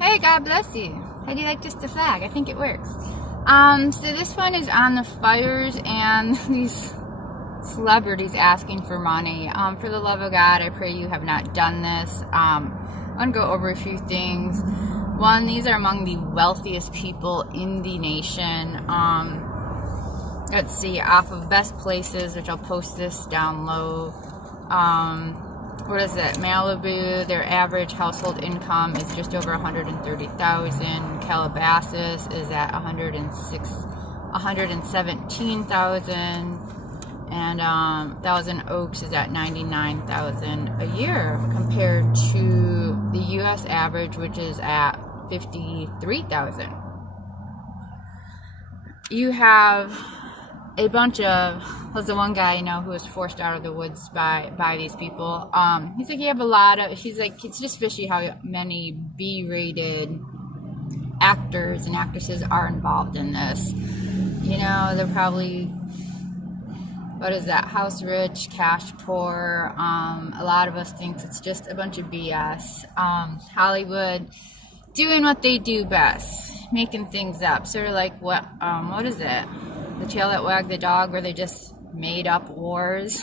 Hey, God bless you. How do you like just a flag? I think it works. So this one is on the fires and these celebrities asking for money. For the love of God, I pray you have not done this. I'm going to go over a few things. One, these are among the wealthiest people in the nation. Let's see, off of Best Places, which I'll post this down low. What is it? Malibu, their average household income is just over $130,000. Calabasas is at $117,000, and Thousand Oaks is at $99,000 a year, compared to the U.S. average, which is at $53,000. You have a bunch of, was the one guy I know who was forced out of the woods by these people. He's like, you have a lot of, he's like, it's just fishy how many B-rated actors and actresses are involved in this. You know, they're probably, what is that, house rich, cash poor. A lot of us think it's just a bunch of BS. Hollywood doing what they do best, making things up, sort of like what is it? The Tail That Wagged the Dog, where they just made up wars.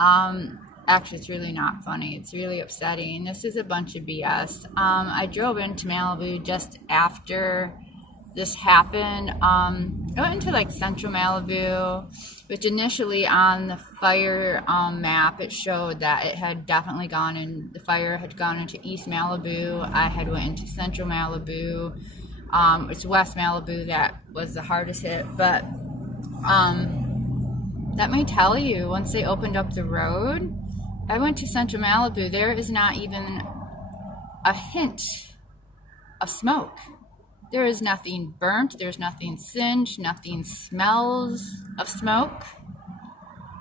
Actually, it's really not funny. It's really upsetting. This is a bunch of BS. I drove into Malibu just after this happened. I went into like central Malibu, which initially on the fire map, it showed that it had definitely gone in, the fire had gone into East Malibu. I had went into central Malibu. It's West Malibu that was the hardest hit, but let me tell you, once they opened up the road, I went to central Malibu, there is not even a hint of smoke. There is nothing burnt, there's nothing singed, nothing smells of smoke.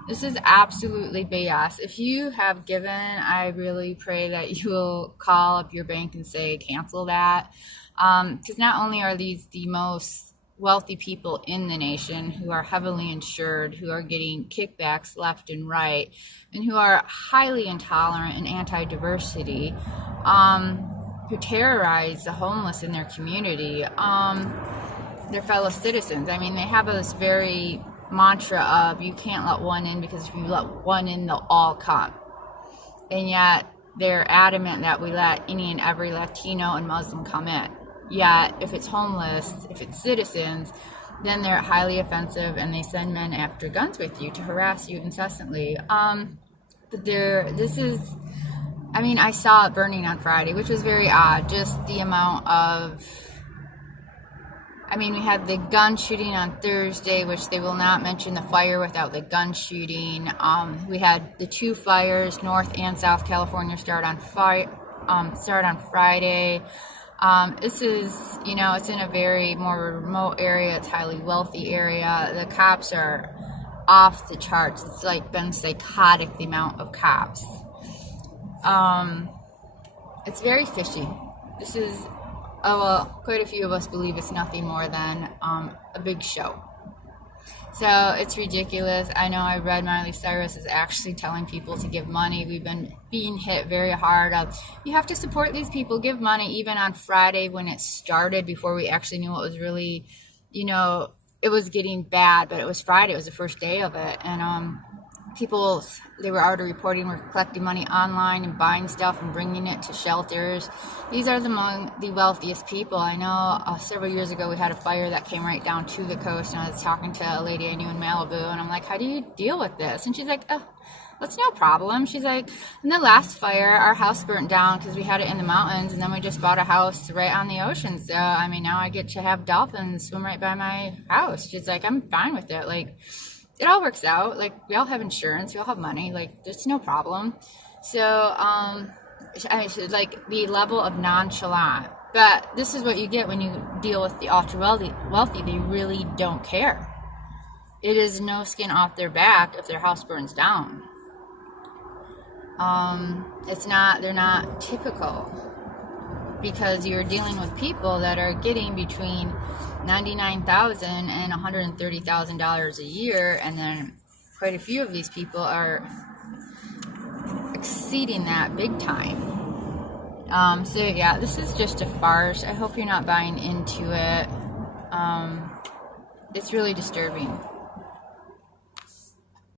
This is absolutely BS. If you have given, I really pray that you will call up your bank and say, cancel that. Because not only are these the most wealthy people in the nation, who are heavily insured, who are getting kickbacks left and right, and who are highly intolerant and anti-diversity, who terrorize the homeless in their community, their fellow citizens. I mean, they have this very mantra of, you can't let one in, because if you let one in, they'll all come. And yet they're adamant that we let any and every Latino and Muslim come in. Yet if it's homeless, if it's citizens, then they're highly offensive, and they send men after guns with you to harass you incessantly. But this is, I mean, I saw it burning on Friday, which was very odd. Just the amount of, I mean, we had the gun shooting on Thursday, which they will not mention the fire without the gun shooting. We had the two fires, North and South California, start on Friday. This is, you know, it's in a very more remote area. It's a highly wealthy area. The cops are off the charts. It's like been psychotic, the amount of cops. It's very fishy. This is, quite a few of us believe it's nothing more than a big show. So it's ridiculous. I know I read Miley Cyrus is actually telling people to give money. We've been being hit very hard of, you have to support these people, give money. Even on Friday when it started, before we actually knew what was really, you know, it was getting bad, but it was Friday, it was the first day of it. And people, they were already reporting, were collecting money online and buying stuff and bringing it to shelters. These are among the wealthiest people. I know several years ago we had a fire that came right down to the coast, and I was talking to a lady I knew in Malibu, and I'm like, how do you deal with this? And she's like, oh, that's no problem. She's like, in the last fire, our house burnt down because we had it in the mountains, and then we just bought a house right on the ocean. So, I mean, now I get to have dolphins swim right by my house. She's like, I'm fine with it. Like, it all works out. Like, we all have insurance, we all have money, like, there's no problem. So I should, like, the level of nonchalant, but this is what you get when you deal with the ultra wealthy. They really don't care. It is no skin off their back if their house burns down. They're not typical, because you're dealing with people that are getting between $99,000 and $130,000 a year, and then quite a few of these people are exceeding that big time. So yeah, this is just a farce. I hope you're not buying into it. It's really disturbing.